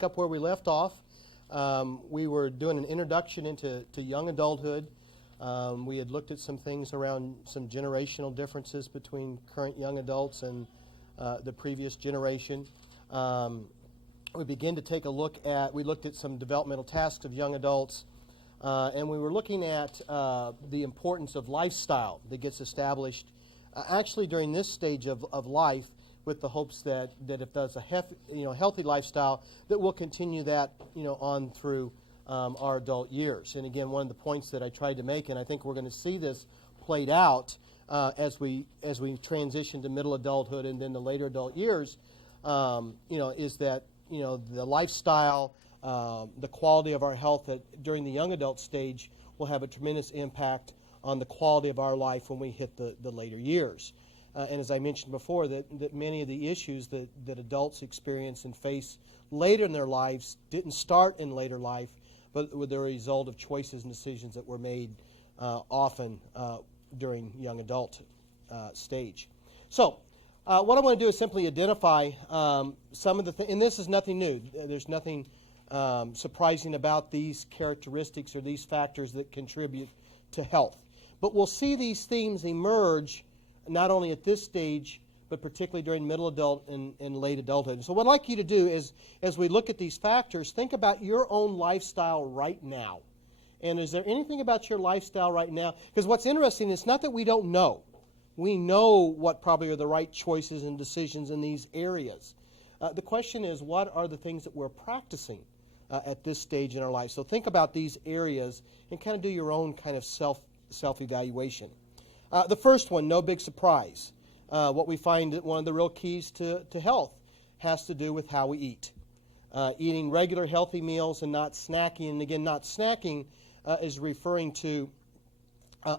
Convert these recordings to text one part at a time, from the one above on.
pick up where we left off. We were doing an introduction into young adulthood. We had looked at some things around some generational differences between current young adults and the previous generation. We began to take a look at, we looked at some developmental tasks of young adults, and we were looking at the importance of lifestyle that gets established actually during this stage of life, with the hopes that if there's a healthy lifestyle, that we'll continue that on through our adult years. And again, one of the points that I tried to make, and I think we're going to see this played out as we transition to middle adulthood and then the later adult years, is that the lifestyle, the quality of our health during the young adult stage will have a tremendous impact on the quality of our life when we hit the later years. And as I mentioned before, that many of the issues that adults experience and face later in their lives didn't start in later life, but were the result of choices and decisions that were made often during young adult stage. So what I want to do is simply identify some of the things, and this is nothing new. There's nothing surprising about these characteristics or these factors that contribute to health. But we'll see these themes emerge not only at this stage, but particularly during middle adult and late adulthood. And so what I'd like you to do is, as we look at these factors, think about your own lifestyle right now. And is there anything about your lifestyle right now? Because what's interesting is not that we don't know. We know what probably are the right choices and decisions in these areas. The question is, what are the things that we're practicing at this stage in our life? So think about these areas and kind of do your own kind of self-evaluation. The first one, no big surprise. What we find that one of the real keys to health has to do with how we eat. Eating regular healthy meals and not snacking. And again, not snacking is referring to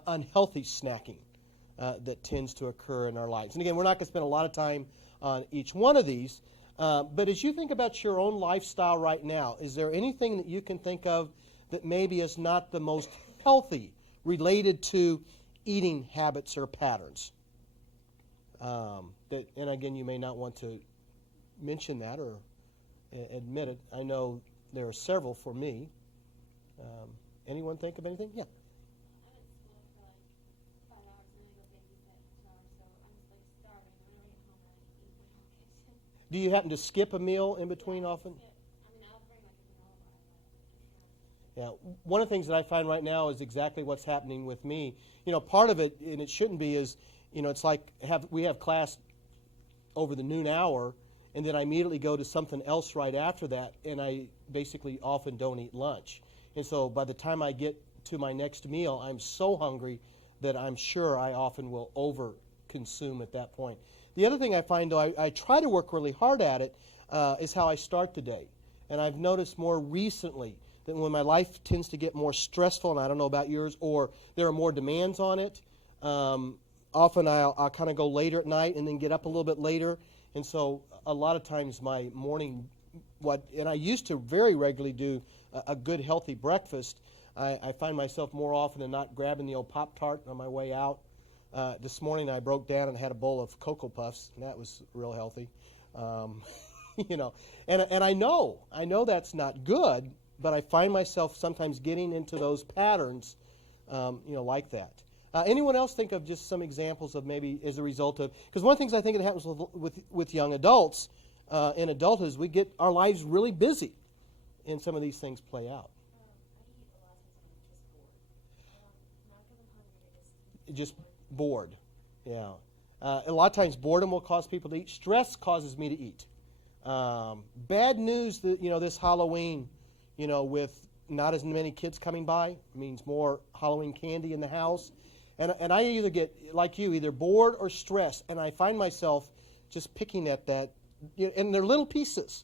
unhealthy snacking that tends to occur in our lives. And again, we're not going to spend a lot of time on each one of these. But as you think about your own lifestyle right now, is there anything that you can think of that maybe is not the most healthy related to eating habits or patterns? And again, you may not want to mention that or admit it. I know there are several for me. Anyone think of anything? Yeah. Do you happen to skip a meal in between often? Yeah, one of the things that I find right now is exactly what's happening with me. Part of it, and it shouldn't be, is, it's like we have class over the noon hour, and then I immediately go to something else right after that, and I basically often don't eat lunch. And so by the time I get to my next meal, I'm so hungry that I'm sure I often will over-consume at that point. The other thing I find, though, I try to work really hard at it, is how I start the day. And I've noticed more recently that when my life tends to get more stressful, and I don't know about yours, or there are more demands on it, often I'll kind of go later at night and then get up a little bit later. And so a lot of times my morning, and I used to very regularly do a good healthy breakfast. I find myself more often than not grabbing the old Pop-Tart on my way out. This morning I broke down and had a bowl of Cocoa Puffs, and that was real healthy. And I know that's not good, but I find myself sometimes getting into those patterns, like that. Anyone else think of just some examples of maybe as a result of, because one of the things I think that happens with young adults in adulthood is we get our lives really busy, and some of these things play out. Just bored, yeah. A lot of times boredom will cause people to eat. Stress causes me to eat. Bad news that this Halloween, with not as many kids coming by, means more Halloween candy in the house. And I either get, like you, either bored or stressed, and I find myself just picking at that, and they're little pieces.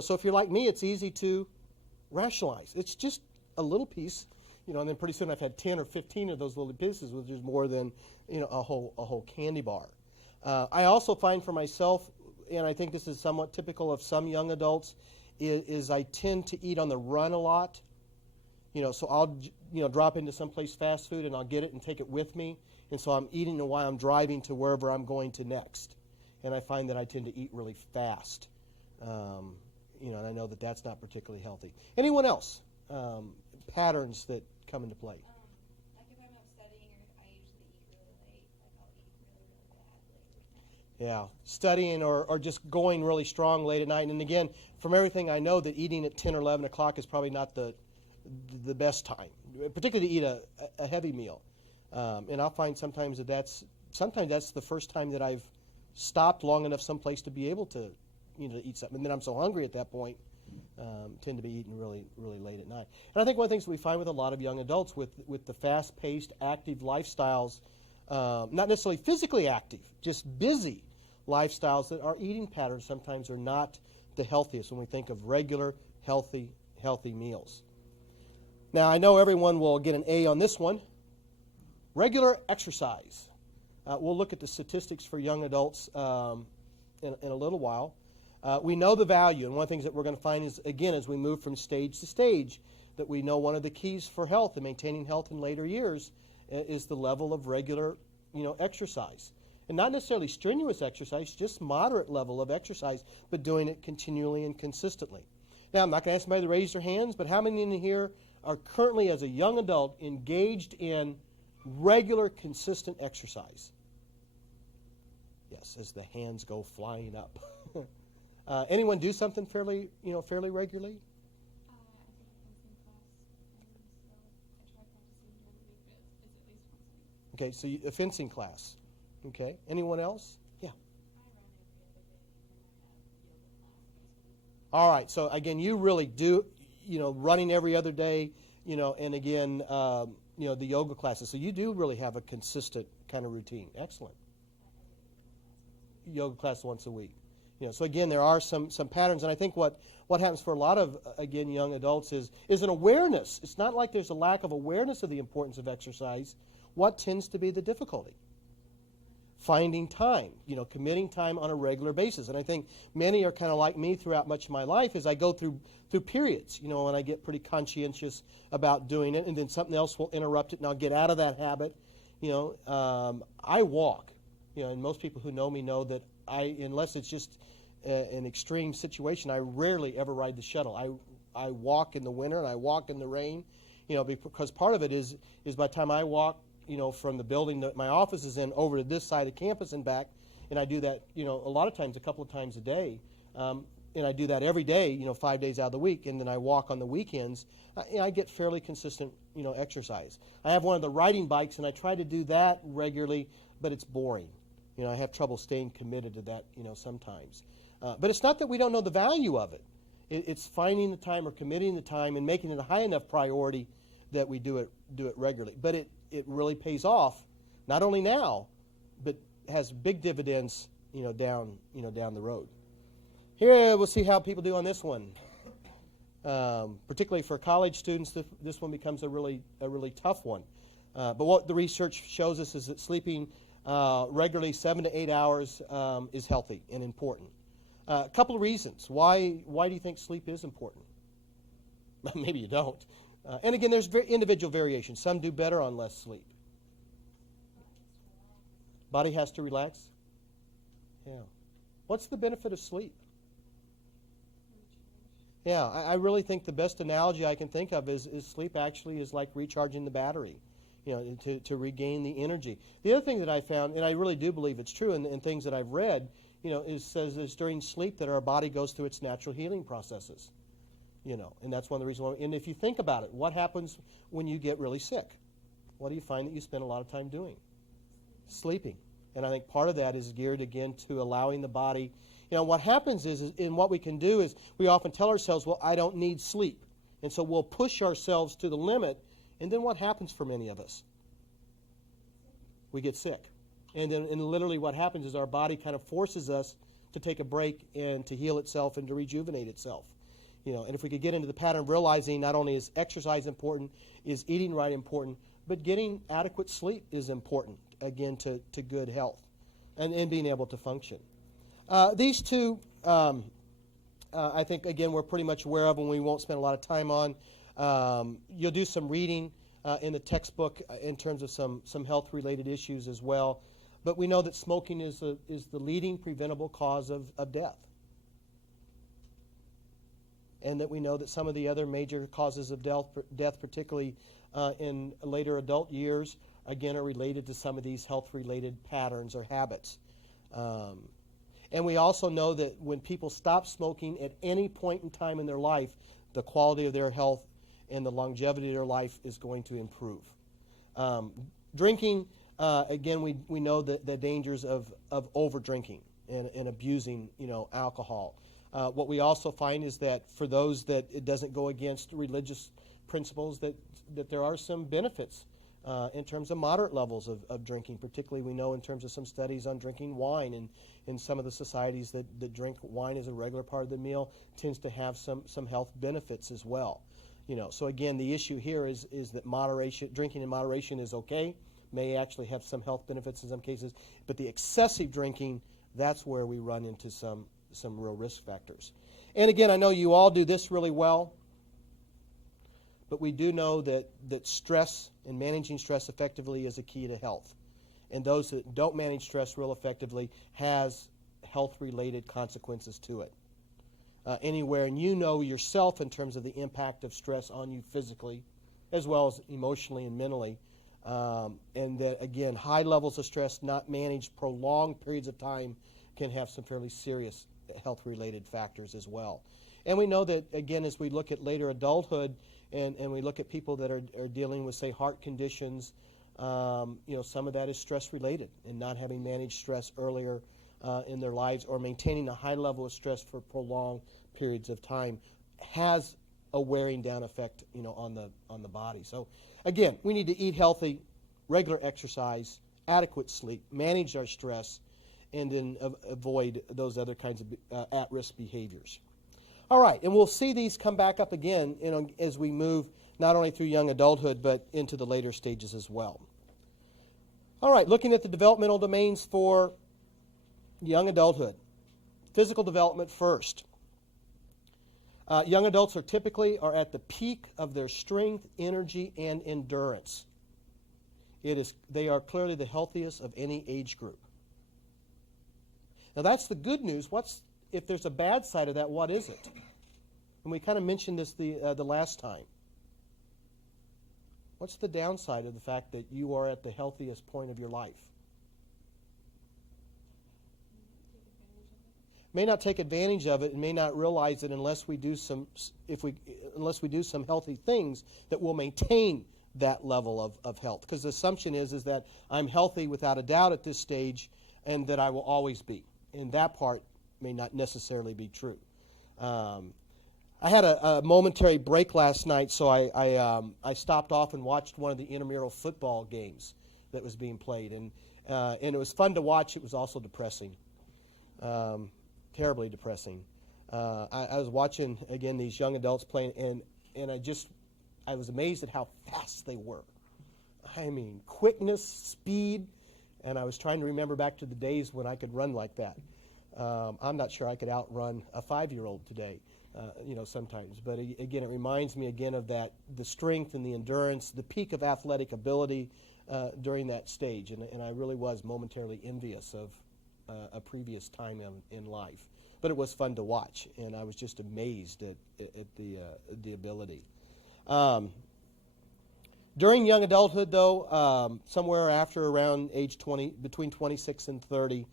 So if you're like me, it's easy to rationalize. It's just a little piece, and then pretty soon I've had 10 or 15 of those little pieces, which is more than, a whole candy bar. I also find for myself, and I think this is somewhat typical of some young adults, is I tend to eat on the run a lot. So I'll drop into someplace fast food and I'll get it and take it with me. And so I'm eating while I'm driving to wherever I'm going to next. And I find that I tend to eat really fast. And I know that that's not particularly healthy. Anyone else? Patterns that come into play. Like if I'm up studying, or I usually eat really late. Like I'll eat really, really bad late. Yeah, studying or just going really strong late at night. And again, from everything I know, that eating at 10 or 11 o'clock is probably not the best time, particularly to eat a heavy meal. And I'll find sometimes that's the first time that I've stopped long enough someplace to be able to, to eat something. And then I'm so hungry at that point, tend to be eating really, really late at night. And I think one of the things we find with a lot of young adults with the fast-paced, active lifestyles, not necessarily physically active, just busy lifestyles, that our eating patterns sometimes are not the healthiest when we think of regular, healthy meals. Now, I know everyone will get an A on this one. Regular exercise. We'll look at the statistics for young adults in a little while. We know the value, and one of the things that we're going to find is, again, as we move from stage to stage, that we know one of the keys for health and maintaining health in later years is the level of regular, exercise. And not necessarily strenuous exercise, just moderate level of exercise, but doing it continually and consistently. Now, I'm not going to ask anybody to raise their hands, but how many in here are currently, as a young adult, engaged in regular, consistent exercise? Yes, as the hands go flying up. Anyone do something fairly regularly? I take a fencing class, so I try practicing during the week, but it's at least once a week. Okay, so a fencing class. Okay, anyone else? Yeah. I run every other day, and I have yoga classes. All right, so again, you really do, running every other day, and again, the yoga classes. So you do really have a consistent kind of routine. Excellent. Yoga class once a week. So again, there are some patterns, and I think what happens for a lot of, again, young adults is an awareness. It's not like there's a lack of awareness of the importance of exercise. What tends to be the difficulty? Finding time, committing time on a regular basis. And I think many are kind of like me throughout much of my life as I go through periods, when I get pretty conscientious about doing it, and then something else will interrupt it, and I'll get out of that habit. I walk, and most people who know me know that unless it's just an extreme situation, I rarely ever ride the shuttle. I walk in the winter and I walk in the rain, because part of it is by the time I walk, from the building that my office is in over to this side of campus and back, and I do that, a lot of times, a couple of times a day, and I do that every day, 5 days out of the week, and then I walk on the weekends. I get fairly consistent, exercise. I have one of the riding bikes, and I try to do that regularly, but it's boring. I have trouble staying committed to that, sometimes. But it's not that we don't know the value of it. It's finding the time or committing the time and making it a high enough priority that we do it regularly. But it really pays off, not only now, but has big dividends, down the road. Here we'll see how people do on this one. Particularly for college students, this one becomes a really tough one. But what the research shows us is that sleeping regularly 7 to 8 hours is healthy and important. A couple of reasons. Why do you think sleep is important? Maybe you don't. And again, there's individual variation. Some do better on less sleep. Body has to relax? Yeah. What's the benefit of sleep? Yeah, I really think the best analogy I can think of is sleep actually is like recharging the battery, to regain the energy. The other thing that I found, and I really do believe it's true, and things that I've read, says during sleep that our body goes through its natural healing processes. And that's one of the reasons why. And if you think about it, what happens when you get really sick? What do you find that you spend a lot of time doing? Sleeping. And I think part of that is geared, again, to allowing the body. What happens is and what we can do is we often tell ourselves, well, I don't need sleep. And so we'll push ourselves to the limit. And then what happens for many of us? We get sick. And literally what happens is our body kind of forces us to take a break and to heal itself and to rejuvenate itself. And if we could get into the pattern of realizing not only is exercise important, is eating right important, but getting adequate sleep is important, again, to good health and being able to function. These two, I think, again, we're pretty much aware of and we won't spend a lot of time on. You'll do some reading in the textbook in terms of some health-related issues as well. But we know that smoking is the leading preventable cause of death. and that we know that some of the other major causes of death particularly in later adult years, again, are related to some of these health-related patterns or habits. And we also know that when people stop smoking at any point in time in their life, the quality of their health and the longevity of their life is going to improve. Drinking, again, we know the dangers of over-drinking and abusing, alcohol. What we also find is that for those that it doesn't go against religious principles, that there are some benefits in terms of moderate levels of drinking. Particularly, we know in terms of some studies on drinking wine, and in some of the societies that drink wine as a regular part of the meal tends to have some health benefits as well. So again, the issue here is that drinking in moderation is okay, may actually have some health benefits in some cases, but the excessive drinking, that's where we run into some real risk factors. And again, I know you all do this really well, but we do know that stress and managing stress effectively is a key to health. And those that don't manage stress real effectively has health-related consequences to it. Anywhere, and you know yourself in terms of the impact of stress on you physically, as well as emotionally and mentally. And that, again, high levels of stress not managed prolonged periods of time can have some fairly serious health-related factors as well. And we know that, again, as we look at later adulthood and we look at people that are dealing with, say, heart conditions, some of that is stress-related and not having managed stress earlier in their lives or maintaining a high level of stress for prolonged periods of time has a wearing down effect, on the body. So, again, we need to eat healthy, regular exercise, adequate sleep, manage our stress, and then avoid those other kinds of at-risk behaviors. All right, and we'll see these come back up again, as we move not only through young adulthood but into the later stages as well. All right, looking at the developmental domains for young adulthood. Physical development first. Young adults are typically at the peak of their strength, energy, and endurance. They are clearly the healthiest of any age group. Now that's the good news. If there's a bad side of that, what is it? And we kind of mentioned this the last time. What's the downside of the fact that you are at the healthiest point of your life? May not take advantage of it and may not realize that unless we do some healthy things, that we'll maintain that level of health. Because the assumption is that I'm healthy without a doubt at this stage and that I will always be. And that part may not necessarily be true. I had a momentary break last night, so I stopped off and watched one of the intramural football games that was being played. And it was fun to watch. It was also depressing. Terribly depressing. I was watching, again, these young adults playing, and I was amazed at how fast they were. I mean, quickness, speed, and I was trying to remember back to the days when I could run like that. I'm not sure I could outrun a 5-year-old today, sometimes. But again, it reminds me again of that, the strength and the endurance, the peak of athletic ability during that stage. And I really was momentarily envious of a previous time in life. But it was fun to watch, and I was just amazed at the ability. During young adulthood, though, somewhere after around age 20, between 26 and 30,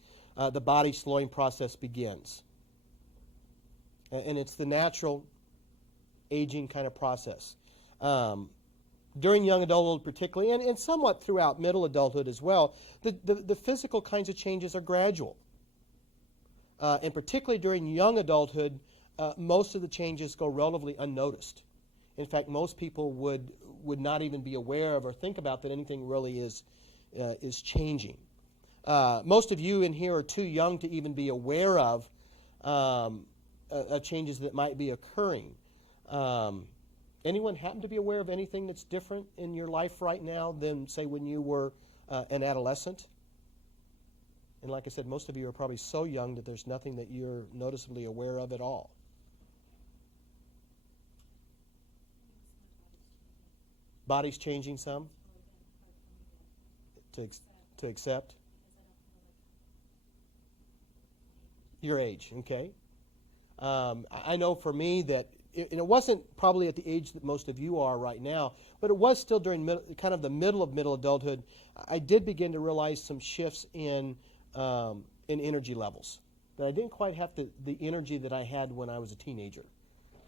the body slowing process begins. And it's the natural aging kind of process. During young adulthood particularly, and somewhat throughout middle adulthood as well, the physical kinds of changes are gradual. And particularly during young adulthood, most of the changes go relatively unnoticed. In fact, most people would not even be aware of or think about that anything really is changing. Most of you in here are too young to even be aware of changes that might be occurring. Anyone happen to be aware of anything that's different in your life right now than, say, when you were an adolescent? And like I said, most of you are probably so young that there's nothing that you're noticeably aware of at all. Body's changing some? To accept? Your age, okay. I know for me that and it wasn't probably at the age that most of you are right now, but it was still during kind of the middle of middle adulthood. I did begin to realize some shifts in energy levels. That I didn't quite have the energy that I had when I was a teenager,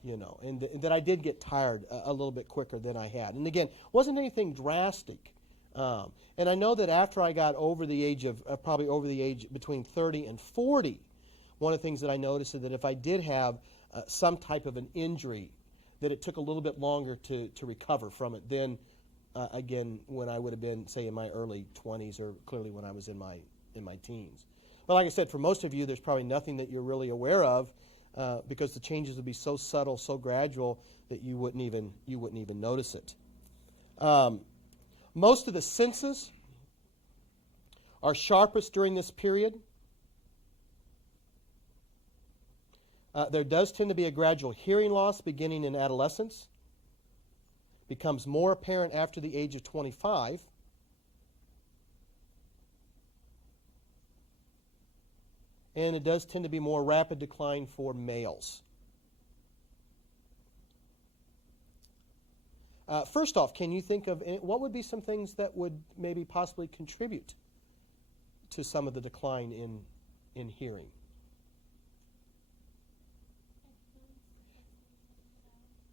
and that I did get tired a little bit quicker than I had. And again, wasn't anything drastic. And I know that after I got over the age of, probably over the age between 30 and 40, one of the things that I noticed is that if I did have some type of an injury, that it took a little bit longer to recover from it than, again, when I would have been, say, in my early 20s or clearly when I was in my teens. But like I said, for most of you, there's probably nothing that you're really aware of because the changes would be so subtle, so gradual that you wouldn't even notice it. Most of the senses are sharpest during this period. There does tend to be a gradual hearing loss beginning in adolescence. Becomes more apparent after the age of 25. And it does tend to be more rapid decline for males. First off, can you think of what would be some things that would maybe possibly contribute to some of the decline in hearing?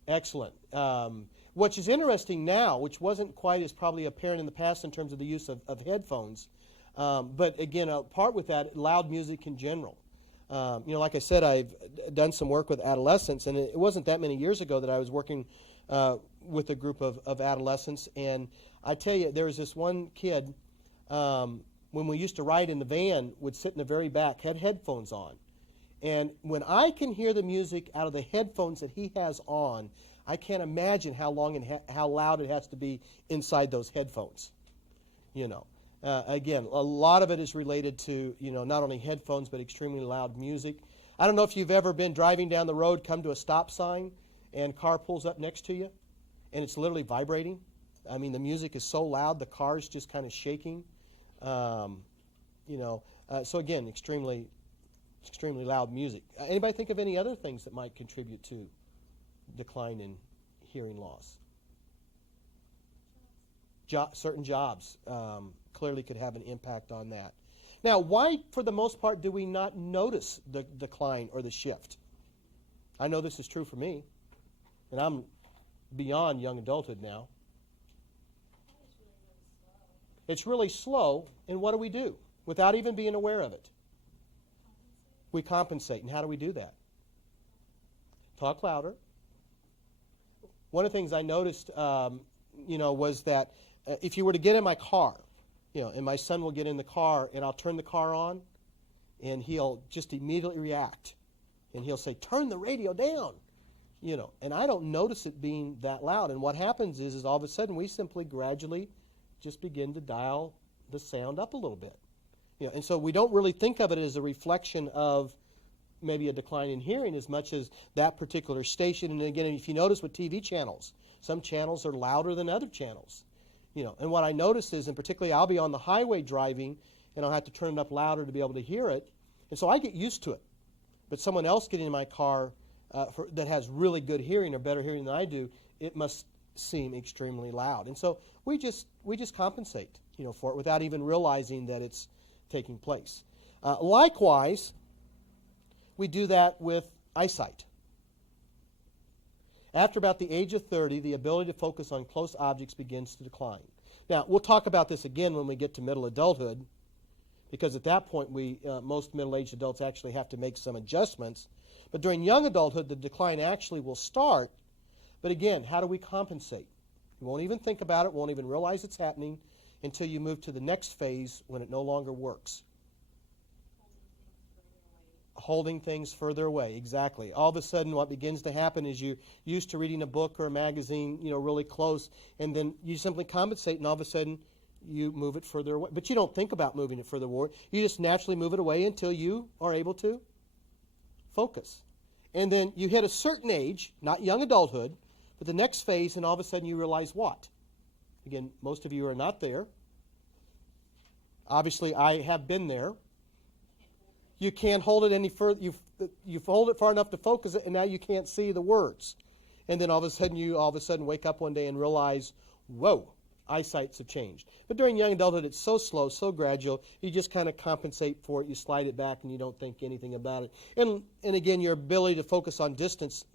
Excellent. Which is interesting now, which wasn't quite as probably apparent in the past in terms of the use of headphones. But again, part with that, loud music in general. Like I said, I've done some work with adolescents, and it wasn't that many years ago that I was working with a group of adolescents. And I tell you, there was this one kid, when we used to ride in the van, would sit in the very back, had headphones on. And when I can hear the music out of the headphones that he has on, I can't imagine how long and how loud it has to be inside those headphones. Again, a lot of it is related to, not only headphones, but extremely loud music. I don't know if you've ever been driving down the road, come to a stop sign, and a car pulls up next to you, and it's literally vibrating. I mean, the music is so loud, the car's just kind of shaking. So again, extremely loud music. Anybody think of any other things that might contribute to decline in hearing loss? Certain jobs clearly could have an impact on that. Now, why, for the most part, do we not notice the decline or the shift? I know this is true for me, and I'm beyond young adulthood now. It's really slow, and what do? Without even being aware of it. We compensate, and how do we do that? Talk louder. One of the things I noticed, was that if you were to get in my car, and my son will get in the car, and I'll turn the car on, and he'll just immediately react, and he'll say, "Turn the radio down," and I don't notice it being that loud. And what happens is all of a sudden we simply gradually just begin to dial the sound up a little bit. And so we don't really think of it as a reflection of maybe a decline in hearing as much as that particular station. And again, if you notice with TV channels, some channels are louder than other channels. And what I notice is, and particularly I'll be on the highway driving, and I'll have to turn it up louder to be able to hear it. And so I get used to it. But someone else getting in my car that has really good hearing or better hearing than I do, it must seem extremely loud. And so we just compensate, for it without even realizing that it's taking place. Likewise, we do that with eyesight. After about the age of 30, the ability to focus on close objects begins to decline. Now, we'll talk about this again when we get to middle adulthood, because at that point, most middle-aged adults actually have to make some adjustments. But during young adulthood, the decline actually will start. But again, how do we compensate? You won't even think about it, won't even realize it's happening until you move to the next phase when it no longer works. Holding things further away, exactly. All of a sudden, what begins to happen is you're used to reading a book or a magazine, really close, and then you simply compensate, and all of a sudden, you move it further away. But you don't think about moving it further away. You just naturally move it away until you are able to focus. And then you hit a certain age, not young adulthood, but the next phase, and all of a sudden you realize what? Again, most of you are not there. Obviously, I have been there. You can't hold it any further. You've hold it far enough to focus it, and now you can't see the words. And then all of a sudden wake up one day and realize, whoa, eyesights have changed. But during young adulthood, it's so slow, so gradual, you just kind of compensate for it. You slide it back and you don't think anything about it. And again, your ability to focus on distance,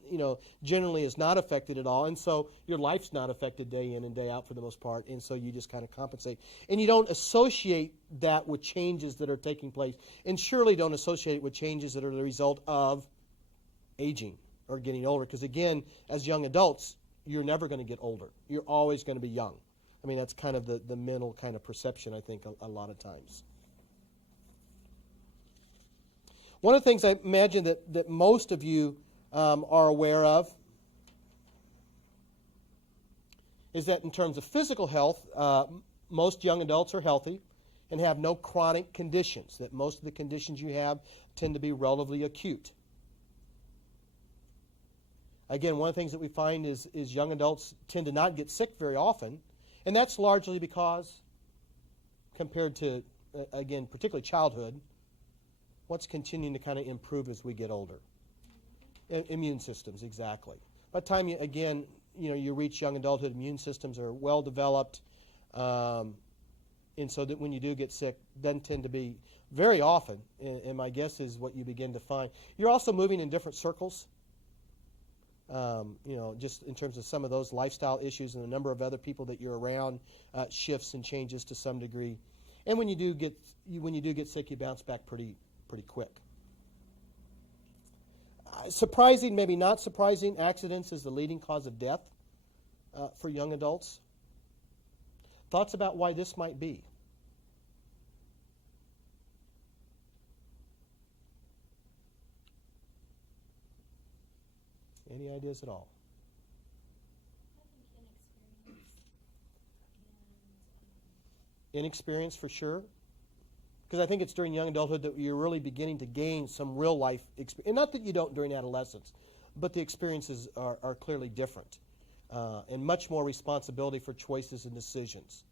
generally is not affected at all. And so your life's not affected day in and day out for the most part. And so you just kind of compensate. And you don't associate that with changes that are taking place. And surely don't associate it with changes that are the result of aging or getting older. Because again, as young adults, you're never going to get older. You're always going to be young. I mean, that's kind of the mental kind of perception, I think, a lot of times. One of the things I imagine that most of you are aware of is that in terms of physical health, most young adults are healthy and have no chronic conditions, that most of the conditions you have tend to be relatively acute. Again, one of the things that we find is young adults tend to not get sick very often. And that's largely because, compared to, again, particularly childhood, what's continuing to kind of improve as we get older? Immune systems, exactly. By the time, you reach young adulthood, immune systems are well developed, and so that when you do get sick, doesn't tend to be very often, and my guess is what you begin to find. You're also moving in different circles. Just in terms of some of those lifestyle issues and the number of other people that you're around shifts and changes to some degree. And when you do get sick, you bounce back pretty quick. Surprising, maybe not surprising, accidents is the leading cause of death for young adults. Thoughts about why this might be? Any ideas at all? Inexperience for sure. Because I think it's during young adulthood that you're really beginning to gain some real life experience. And not that you don't during adolescence, but the experiences are clearly different. And much more responsibility for choices and decisions.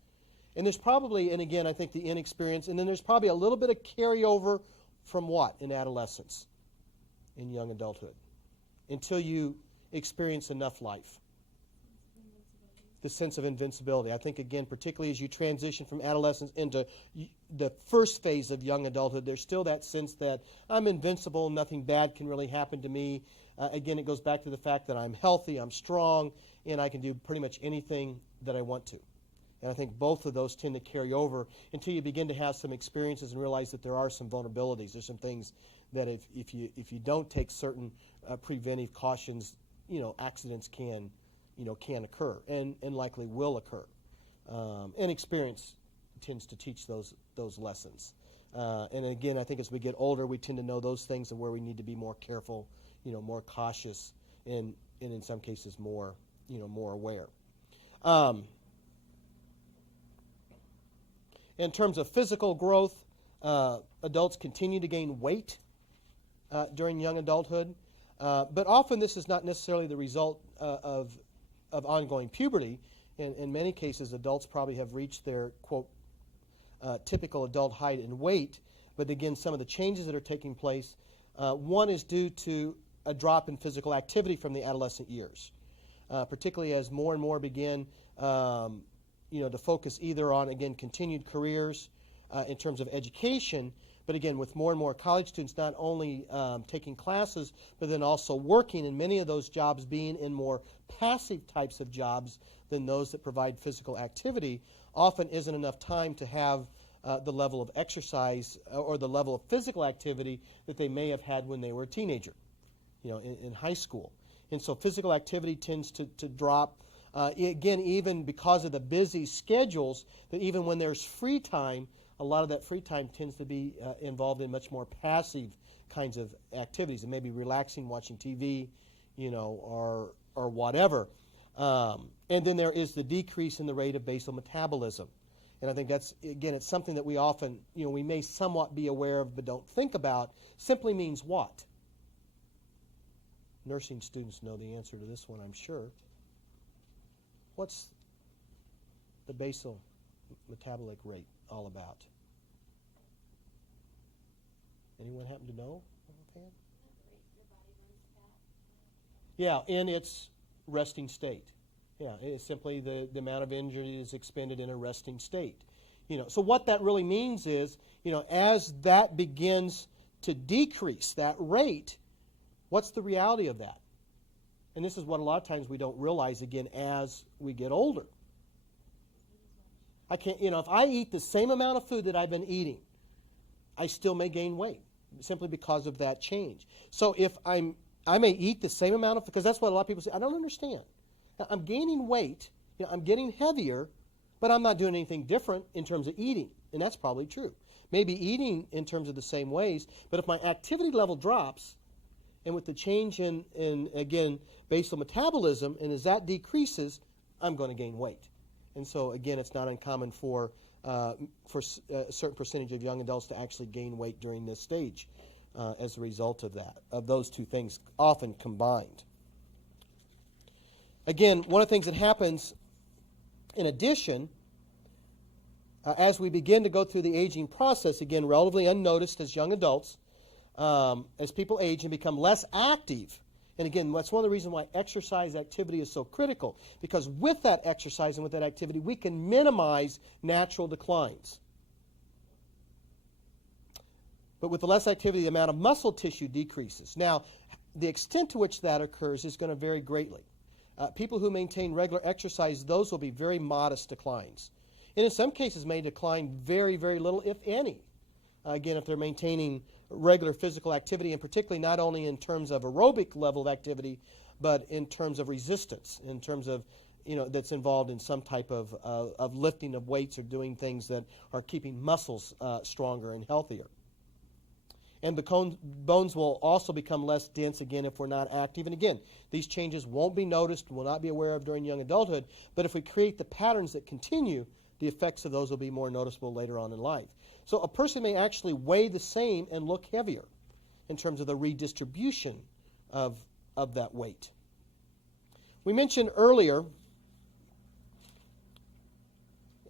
And there's probably, and again, I think the inexperience, and then there's probably a little bit of carryover from what in adolescence, in young adulthood, until you experience enough life. The sense of invincibility. I think, again, particularly as you transition from adolescence into the first phase of young adulthood, there's still that sense that I'm invincible, nothing bad can really happen to me. Again, it goes back to the fact that I'm healthy, I'm strong, and I can do pretty much anything that I want to. And I think both of those tend to carry over until you begin to have some experiences and realize that there are some vulnerabilities. There's some things that if you don't take certain preventive cautions, accidents can occur and likely will occur. And experience tends to teach those lessons. And again, I think as we get older, we tend to know those things and where we need to be more careful, more cautious, and in some cases more aware. In terms of physical growth, adults continue to gain weight during young adulthood. But often this is not necessarily the result of ongoing puberty. In many cases, adults probably have reached their, quote, typical adult height and weight. But again, some of the changes that are taking place, one is due to a drop in physical activity from the adolescent years, particularly as more and more begin to focus either on, again, continued careers in terms of education, but again, with more and more college students not only taking classes, but then also working, and many of those jobs being in more passive types of jobs than those that provide physical activity, often isn't enough time to have the level of exercise or the level of physical activity that they may have had when they were a teenager, in high school. And so physical activity tends to drop. Again, even because of the busy schedules, that even when there's free time, a lot of that free time tends to be involved in much more passive kinds of activities, and maybe relaxing, watching TV, or whatever. And then there is the decrease in the rate of basal metabolism. And I think that's, again, it's something that we often, we may somewhat be aware of but don't think about. Simply means what? Nursing students know the answer to this one, I'm sure. What's the basal metabolic rate all about? Anyone happen to know? Yeah, and it's resting state. Yeah, it's simply the amount of energy is expended in a resting state. So what that really means is, as that begins to decrease, that rate, what's the reality of that? And this is what a lot of times we don't realize, again, as we get older. I can't, if I eat the same amount of food that I've been eating, I still may gain weight simply because of that change. So if I may eat the same amount of, because that's what a lot of people say, I don't understand. I'm gaining weight, I'm getting heavier, but I'm not doing anything different in terms of eating. And that's probably true. Maybe eating in terms of the same ways, but if my activity level drops, and with the change in again, basal metabolism, and as that decreases, I'm going to gain weight. And so, again, it's not uncommon for a certain percentage of young adults to actually gain weight during this stage as a result of that, of those two things often combined. Again, one of the things that happens in addition, as we begin to go through the aging process, again, relatively unnoticed as young adults, as people age and become less active. And again, that's one of the reasons why exercise activity is so critical, because with that exercise and with that activity, we can minimize natural declines. But with the less activity, the amount of muscle tissue decreases. Now, the extent to which that occurs is going to vary greatly. People who maintain regular exercise, those will be very modest declines. And in some cases may decline very, very little, if any. Again, if they're maintaining regular physical activity, and particularly not only in terms of aerobic level of activity, but in terms of resistance, in terms of, that's involved in some type of lifting of weights or doing things that are keeping muscles stronger and healthier. And the bones will also become less dense, again, if we're not active. And again, these changes won't be noticed, will not be aware of during young adulthood, but if we create the patterns that continue, the effects of those will be more noticeable later on in life. So a person may actually weigh the same and look heavier in terms of the redistribution of that weight. We mentioned earlier,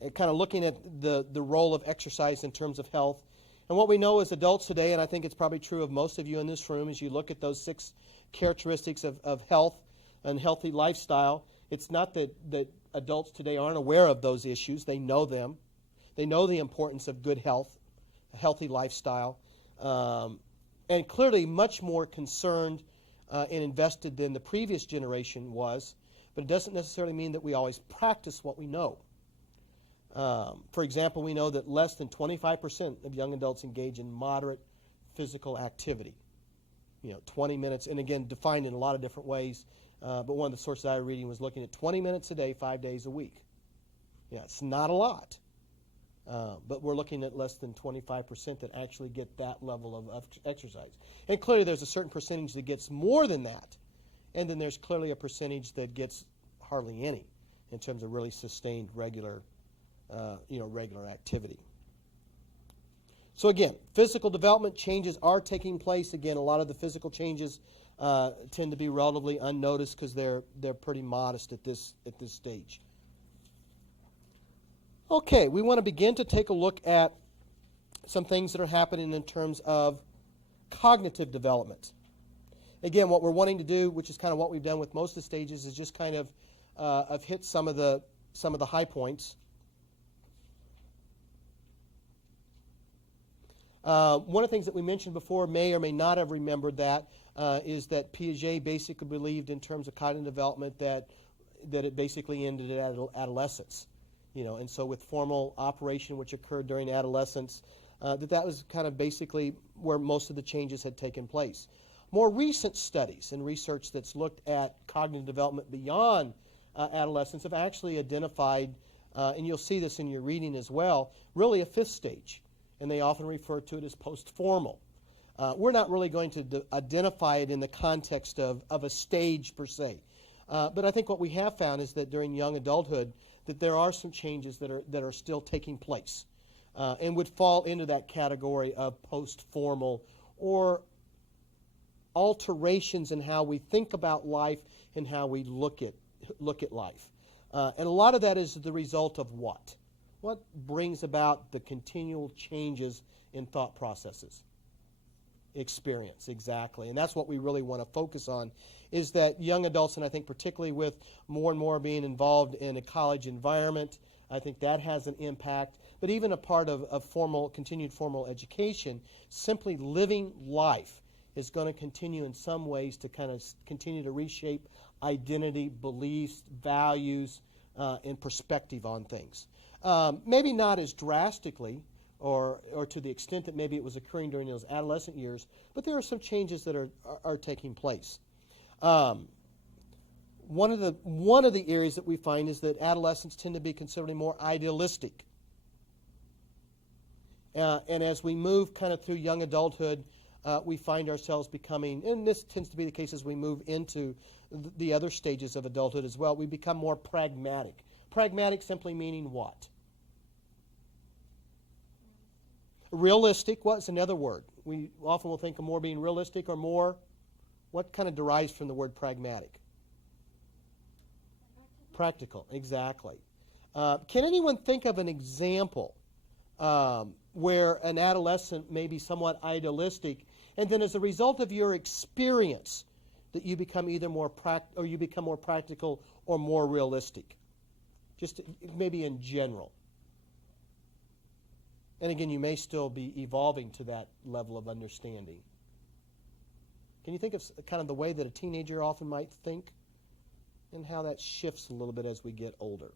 kind of looking at the role of exercise in terms of health. And what we know as adults today, and I think it's probably true of most of you in this room, as you look at those 6 characteristics of health and healthy lifestyle, it's not that adults today aren't aware of those issues. They know them. They know the importance of good health, a healthy lifestyle, and clearly much more concerned and invested than the previous generation was, but it doesn't necessarily mean that we always practice what we know. For example, we know that less than 25% of young adults engage in moderate physical activity. 20 minutes, and again, defined in a lot of different ways, but one of the sources I was reading was looking at 20 minutes a day, 5 days a week. It's not a lot. But we're looking at less than 25% that actually get that level of exercise. And clearly there's a certain percentage that gets more than that. And then there's clearly a percentage that gets hardly any in terms of really sustained regular activity. So again, physical development changes are taking place. Again, a lot of the physical changes tend to be relatively unnoticed because they're pretty modest at this stage. Okay, we want to begin to take a look at some things that are happening in terms of cognitive development. Again, what we're wanting to do, which is kind of what we've done with most of the stages, is just kind of hit some of the high points. One of the things that we mentioned before, may or may not have remembered that, is that Piaget basically believed in terms of cognitive development that it basically ended at adolescence. And so with formal operation, which occurred during adolescence, that was kind of basically where most of the changes had taken place. More recent studies and research that's looked at cognitive development beyond adolescence have actually identified, and you'll see this in your reading as well, really a 5th stage. And they often refer to it as post-formal. We're not really going to identify it in the context of a stage per se. But I think what we have found is that during young adulthood, that there are some changes that are still taking place and would fall into that category of post-formal or alterations in how we think about life and how we look at life. And a lot of that is the result of what? What brings about the continual changes in thought processes? experience, exactly. And that's what we really want to focus on, is that young adults, and I think particularly with more and more being involved in a college environment, I think that has an impact. But even a part of continued formal education, simply living life is going to continue in some ways to kind of continue to reshape identity, beliefs, values, and perspective on things. Maybe not as drastically or to the extent that maybe it was occurring during those adolescent years, but there are some changes that are taking place. One of the areas that we find is that adolescents tend to be considerably more idealistic. And as we move kind of through young adulthood, we find ourselves becoming, and this tends to be the case as we move into the other stages of adulthood as well, we become more pragmatic. Pragmatic simply meaning what? Realistic, what's another word? We often will think of more being realistic or more, what kind of derives from the word pragmatic? Practical, exactly. Can anyone think of an example where an adolescent may be somewhat idealistic, and then as a result of your experience, that you become either more practical or more realistic? Just maybe in general. And again, you may still be evolving to that level of understanding. Can you think of kind of the way that a teenager often might think and how that shifts a little bit as we get older?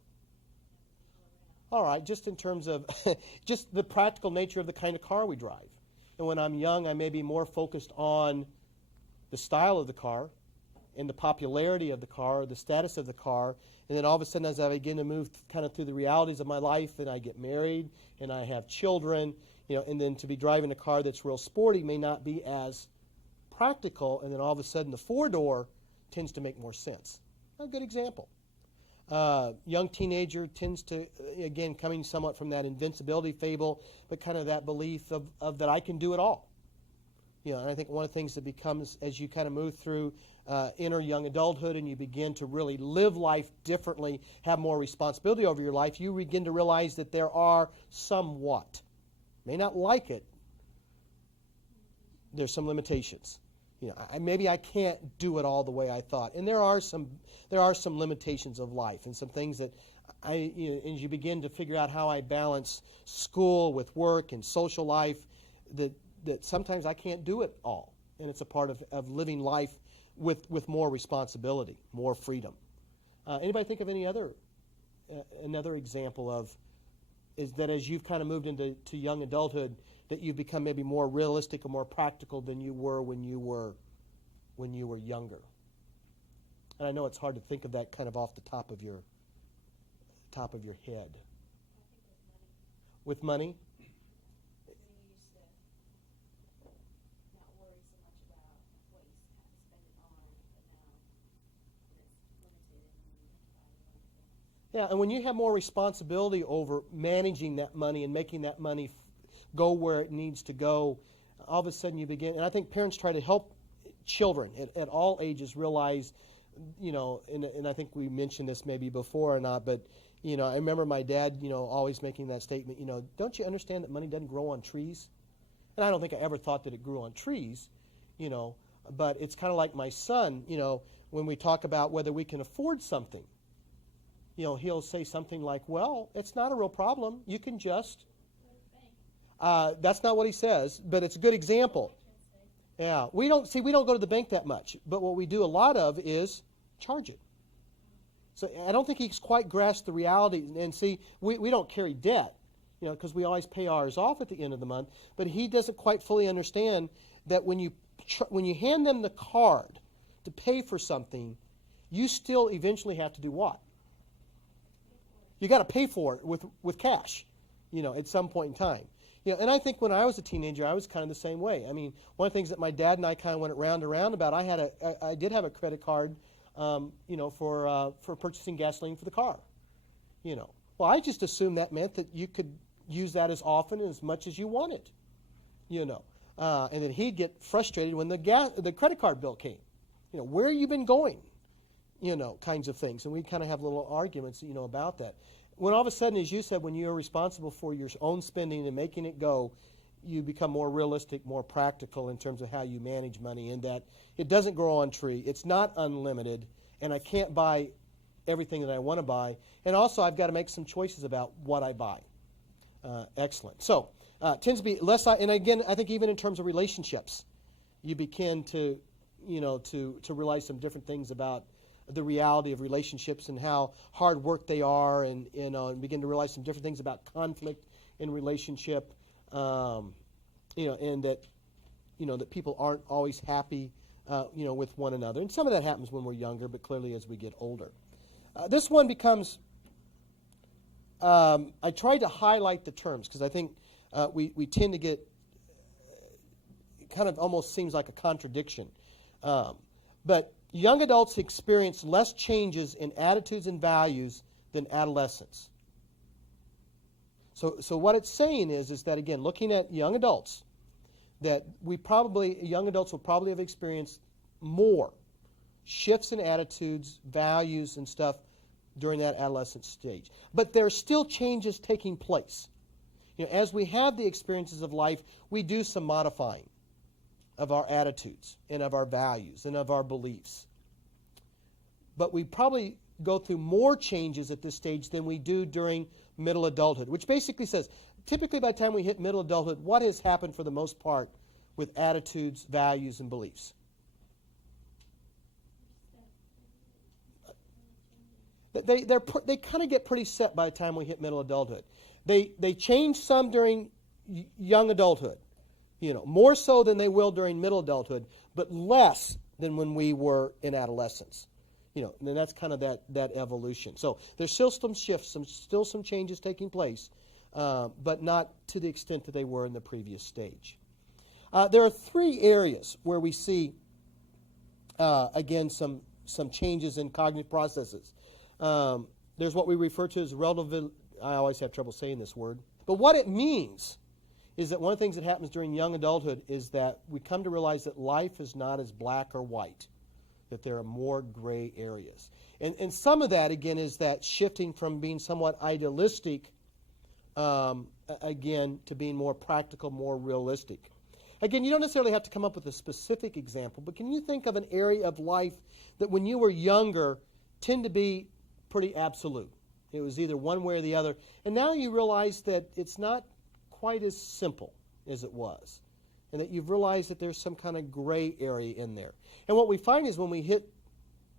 All right, just in terms of just the practical nature of the kind of car we drive. And when I'm young, I may be more focused on the style of the car and the popularity of the car, the status of the car, and then all of a sudden as I begin to move kind of through the realities of my life and I get married and I have children, and then to be driving a car that's real sporty may not be as practical, and then all of a sudden the four-door tends to make more sense. A good example. Young teenager tends to, again, coming somewhat from that invincibility fable, but kind of that belief of that I can do it all. And I think one of the things that becomes, as you kind of move through inner young adulthood and you begin to really live life differently, have more responsibility over your life, you begin to realize that there are somewhat, may not like it, there's some limitations. Maybe I can't do it all the way I thought, and there are some limitations of life, and some things that as you begin to figure out how I balance school with work and social life, that sometimes I can't do it all, and it's a part of living life with more responsibility, more freedom. Anybody think of any another example of is that as you've kind of moved into young adulthood, that you've become maybe more realistic or more practical than you were when you were younger? And I know it's hard to think of that kind of off the top of your head. With money? We used to not worry so much about what you have to spend it on, but now it's limited and we have to buy one thing. Yeah, and when you have more responsibility over managing that money and making that money go where it needs to go, all of a sudden you begin, and I think parents try to help children at all ages realize, and I think we mentioned this maybe before or not, but, I remember my dad, always making that statement, don't you understand that money doesn't grow on trees? And I don't think I ever thought that it grew on trees, but it's kind of like my son, when we talk about whether we can afford something, he'll say something like, well, it's not a real problem. You can just... that's not what he says, but it's a good example. Yeah, we don't go to the bank that much, but what we do a lot of is charge it. So I don't think he's quite grasped the reality. And see, we don't carry debt, because we always pay ours off at the end of the month. But he doesn't quite fully understand that when you hand them the card to pay for something, you still eventually have to do what? You got to pay for it with cash, at some point in time. And I think when I was a teenager, I was kind of the same way. I mean, one of the things that my dad and I kind of went round and round about, I did have a credit card, for purchasing gasoline for the car. Well, I just assumed that meant that you could use that as often and as much as you wanted. And then he'd get frustrated when the credit card bill came. Where have you been going? Kinds of things. And we kind of have little arguments, about that. When all of a sudden, as you said, when you're responsible for your own spending and making it go, you become more realistic, more practical in terms of how you manage money, in that it doesn't grow on tree. It's not unlimited, and I can't buy everything that I want to buy. And also, I've got to make some choices about what I buy. Excellent. So, tends to be less. And again, I think even in terms of relationships, you begin to, to realize some different things about the reality of relationships and how hard work they are, and begin to realize some different things about conflict in relationship. And that, that people aren't always happy, with one another. And some of that happens when we're younger, but clearly as we get older. This one becomes, I tried to highlight the terms because I think we tend to get, it kind of almost seems like a contradiction. But young adults experience less changes in attitudes and values than adolescents. So what it's saying is that, again, looking at young adults, that young adults will probably have experienced more shifts in attitudes, values, and stuff during that adolescent stage. But there are still changes taking place. As we have the experiences of life, we do some modifying of our attitudes and of our values and of our beliefs. But we probably go through more changes at this stage than we do during middle adulthood, which basically says, typically by the time we hit middle adulthood, what has happened for the most part with attitudes, values, and beliefs? They kind of get pretty set by the time we hit middle adulthood. They change some during young adulthood, more so than they will during middle adulthood, but less than when we were in adolescence. And that's kind of that evolution. So there's still some shifts, still some changes taking place, but not to the extent that they were in the previous stage. There are three areas where we see, again, some changes in cognitive processes. There's what we refer to as relative. I always have trouble saying this word. But what it means is that one of the things that happens during young adulthood is that we come to realize that life is not as black or white, that there are more gray areas. And some of that, again, is that shifting from being somewhat idealistic, again, to being more practical, more realistic. Again, you don't necessarily have to come up with a specific example, but can you think of an area of life that when you were younger tend to be pretty absolute? It was either one way or the other. And now you realize that it's not quite as simple as it was, and that you've realized that there's some kind of gray area in there. And what we find is when we hit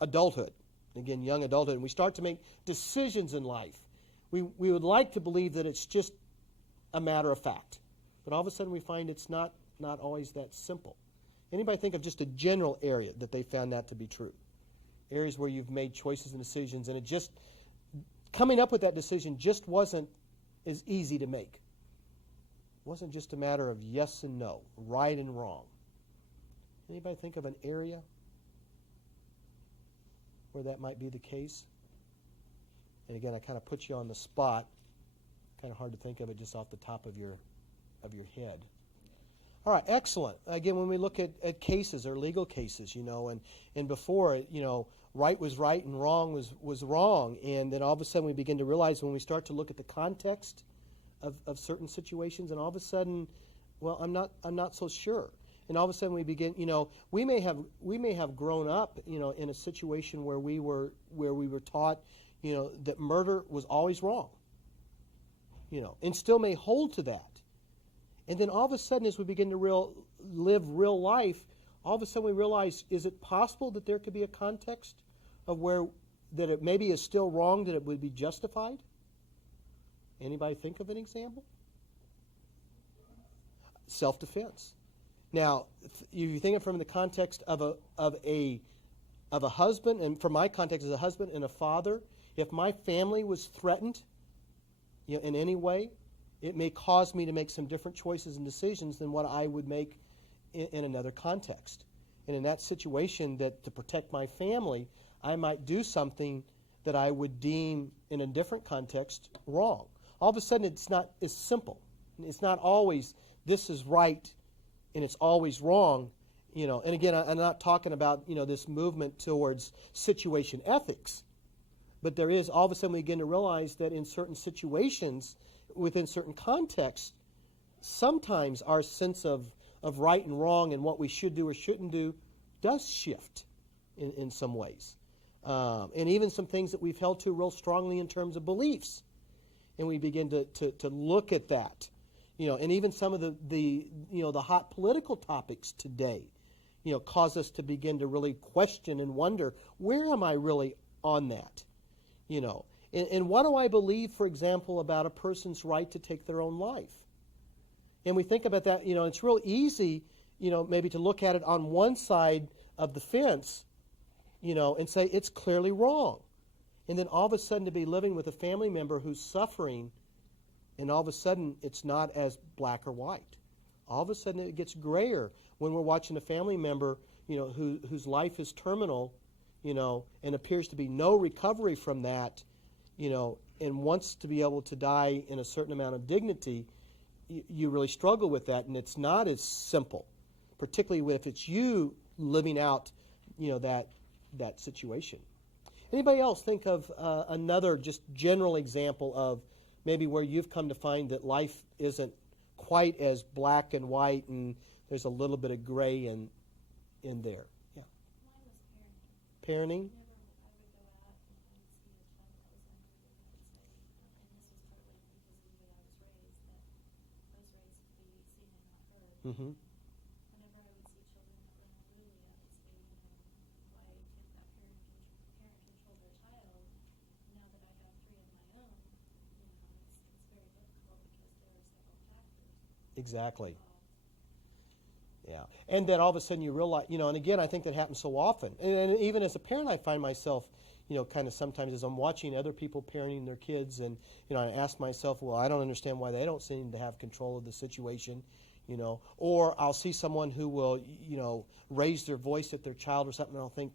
adulthood, again, young adulthood, and we start to make decisions in life, we would like to believe that it's just a matter of fact. But all of a sudden we find it's not always that simple. Anybody think of just a general area that they found that to be true? Areas where you've made choices and decisions, and it just, coming up with that decision just wasn't as easy to make. It wasn't just a matter of yes and no, right and wrong. Anybody think of an area where that might be the case? And again, I kind of put you on the spot. Kind of hard to think of it just off the top of your head. All right, excellent. Again, when we look at cases or legal cases, and before, right was right and wrong was wrong. And then all of a sudden we begin to realize when we start to look at the context of certain situations, and all of a sudden, well, I'm not so sure. And all of a sudden we begin, we may have grown up, in a situation where we were taught, that murder was always wrong, and still may hold to that. And then all of a sudden, as we begin to live real life, all of a sudden we realize, is it possible that there could be a context of where that it maybe is still wrong, that it would be justified? Anybody think of an example? Self-defense. Now, you think of it from the context of a husband, and from my context as a husband and a father, if my family was threatened, in any way, it may cause me to make some different choices and decisions than what I would make in another context. And in that situation, that to protect my family, I might do something that I would deem in a different context wrong. All of a sudden, it's not as simple. It's not always this is right and it's always wrong. And again, I'm not talking about this movement towards situation ethics, but there is, all of a sudden we begin to realize that in certain situations, within certain contexts, sometimes our sense of right and wrong and what we should do or shouldn't do does shift in some ways. And even some things that we've held to real strongly in terms of beliefs. And we begin to look at that. And even some of the hot political topics today, cause us to begin to really question and wonder, where am I really on that? And what do I believe, for example, about a person's right to take their own life? And we think about that, it's real easy, maybe to look at it on one side of the fence, and say it's clearly wrong. And then all of a sudden to be living with a family member who's suffering, and all of a sudden it's not as black or white. All of a sudden it gets grayer when we're watching a family member, whose life is terminal, and appears to be no recovery from that, and wants to be able to die in a certain amount of dignity. You really struggle with that, and it's not as simple, particularly if it's you living out, that situation. Anybody else think of another just general example of maybe where you've come to find that life isn't quite as black and white, and there's a little bit of gray in there? Yeah. Mine was parenting. Parenting. Whenever I would go out and see a child that was unruly, I would say, this was partly because of the way I was raised, that I was raised to be seen and not heard. Mm-hmm. Whenever I would see children that were unruly, I would say, why can't that parent control their child? Now that I have three of my own, it's very difficult because there are several factors Exactly. involved. Yeah. And then all of a sudden you realize, and again, I think that happens so often. And even as a parent, I find myself, kind of sometimes as I'm watching other people parenting their kids, and, I ask myself, well, I don't understand why they don't seem to have control of the situation, Or I'll see someone who will, raise their voice at their child or something, and I'll think,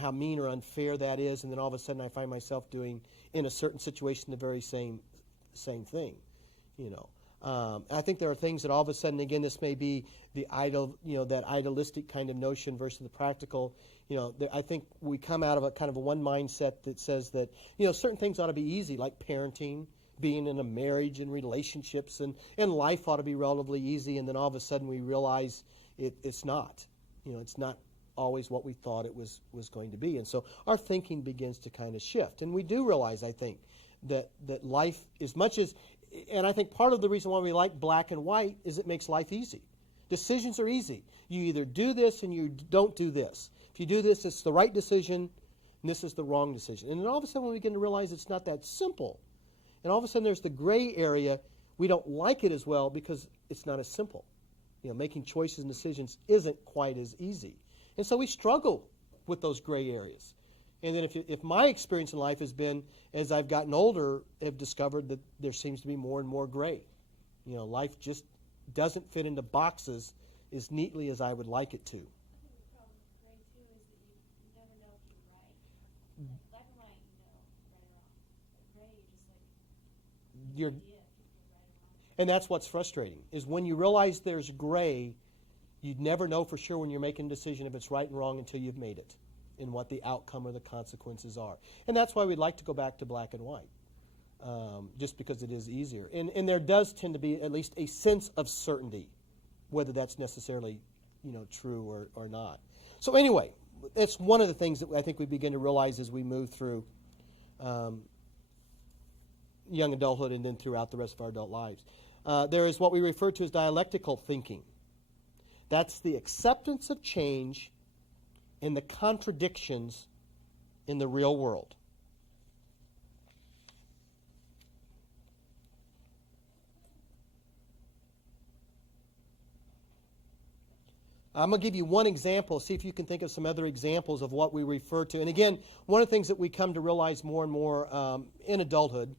how mean or unfair that is, and then all of a sudden I find myself doing, in a certain situation, the very same thing, I think there are things that all of a sudden, again, this may be the that idealistic kind of notion versus the practical. I think we come out of a kind of a one mindset that says that, certain things ought to be easy, like parenting, being in a marriage and relationships, and life ought to be relatively easy, and then all of a sudden we realize it's not. It's not always what we thought it was going to be. And so our thinking begins to kind of shift. And we do realize, I think, that life, as much as, and I think part of the reason why we like black and white is it makes life easy. Decisions are easy. You either do this and you don't do this. If you do this, it's the right decision, and this is the wrong decision. And then all of a sudden we begin to realize it's not that simple. And all of a sudden there's the gray area. We don't like it as well because it's not as simple. Making choices and decisions isn't quite as easy. And so we struggle with those gray areas. And then if my experience in life has been, as I've gotten older, have discovered that there seems to be more and more gray. Life just doesn't fit into boxes as neatly as I would like it to. I think the problem with gray, too, is that you never know if you're right. Like, black and white, right or wrong. But gray, you're just like, You're, idea if you're right or wrong. and that's what's frustrating, is when you realize there's gray, you'd never know for sure when you're making a decision if it's right and wrong until you've made it, and what the outcome or the consequences are. And that's why we'd like to go back to black and white, just because it is easier. And there does tend to be at least a sense of certainty, whether that's necessarily true or not. So anyway, it's one of the things that I think we begin to realize as we move through young adulthood and then throughout the rest of our adult lives. There is what we refer to as dialectical thinking. That's the acceptance of change and the contradictions in the real world. I'm going to give you one example, see if you can think of some other examples of what we refer to. And again, one of the things that we come to realize more and more in adulthood,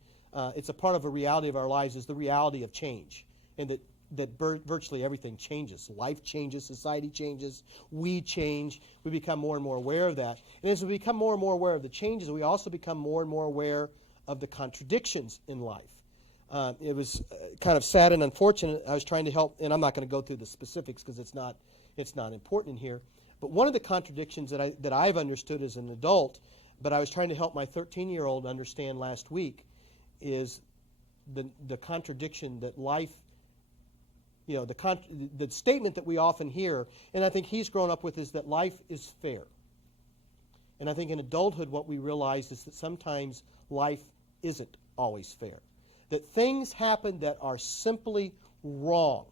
it's a part of a reality of our lives, is the reality of change. And that virtually everything changes. Life changes, society changes, we change. We become more and more aware of that. And as we become more and more aware of the changes, we also become more and more aware of the contradictions in life. It was kind of sad and unfortunate. I was trying to help, and I'm not going to go through the specifics because it's not important in here. But one of the contradictions that I've understood as an adult, but I was trying to help my 13-year-old understand last week, is the contradiction that life the statement that we often hear, and I think he's grown up with, is that life is fair. And I think in adulthood what we realize is that sometimes life isn't always fair. That things happen that are simply wrong.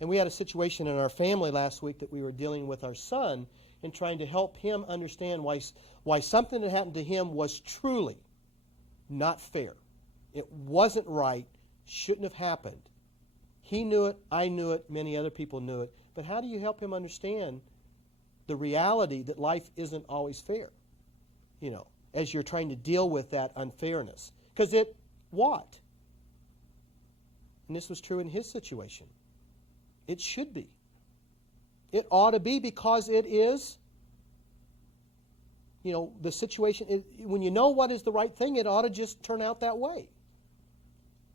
And we had a situation in our family last week that we were dealing with our son and trying to help him understand why something that happened to him was truly not fair. It wasn't right, shouldn't have happened. He knew it, I knew it, many other people knew it. But how do you help him understand the reality that life isn't always fair? As you're trying to deal with that unfairness. Because it what? And this was true in his situation. It should be. It ought to be, because it is, the situation. When you know what is the right thing, it ought to just turn out that way.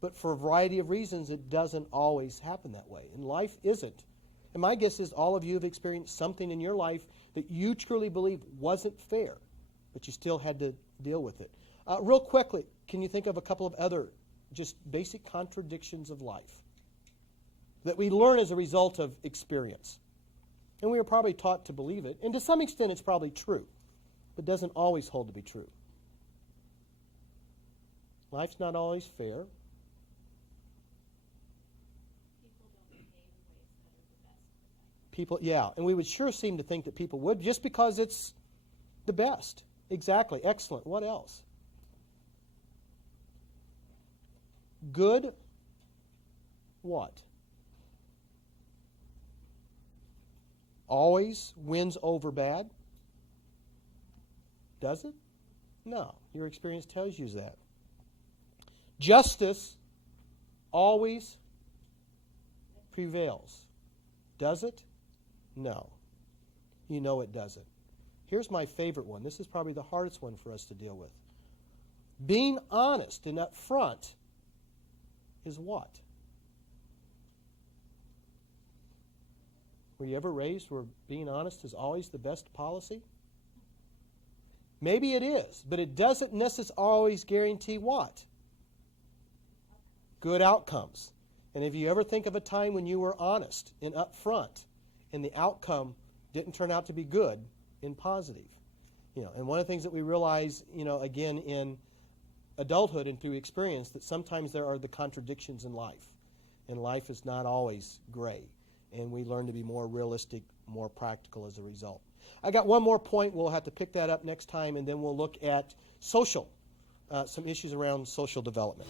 But for a variety of reasons, it doesn't always happen that way. And life isn't. And my guess is all of you have experienced something in your life that you truly believe wasn't fair, but you still had to deal with it. Real quickly, can you think of a couple of other just basic contradictions of life that we learn as a result of experience? And we were probably taught to believe it. And to some extent, it's probably true, but doesn't always hold to be true. Life's not always fair. People, yeah, and we would sure seem to think that people would, just because it's the best. Exactly, excellent. What else? Good, what? Always wins over bad? Does it? No, your experience tells you that. Justice always prevails. Does it? No. You know it doesn't. Here's my favorite one. This is probably the hardest one for us to deal with. Being honest and upfront is what? Were you ever raised where being honest is always the best policy? Maybe it is, but it doesn't necessarily always guarantee what? Good outcomes. And if you ever think of a time when you were honest and upfront and the outcome didn't turn out to be good and positive. And one of the things that we realize, again in adulthood and through experience, that sometimes there are the contradictions in life. And life is not always gray. And we learn to be more realistic, more practical as a result. I got one more point. We'll have to pick that up next time, and then we'll look at social, some issues around social development.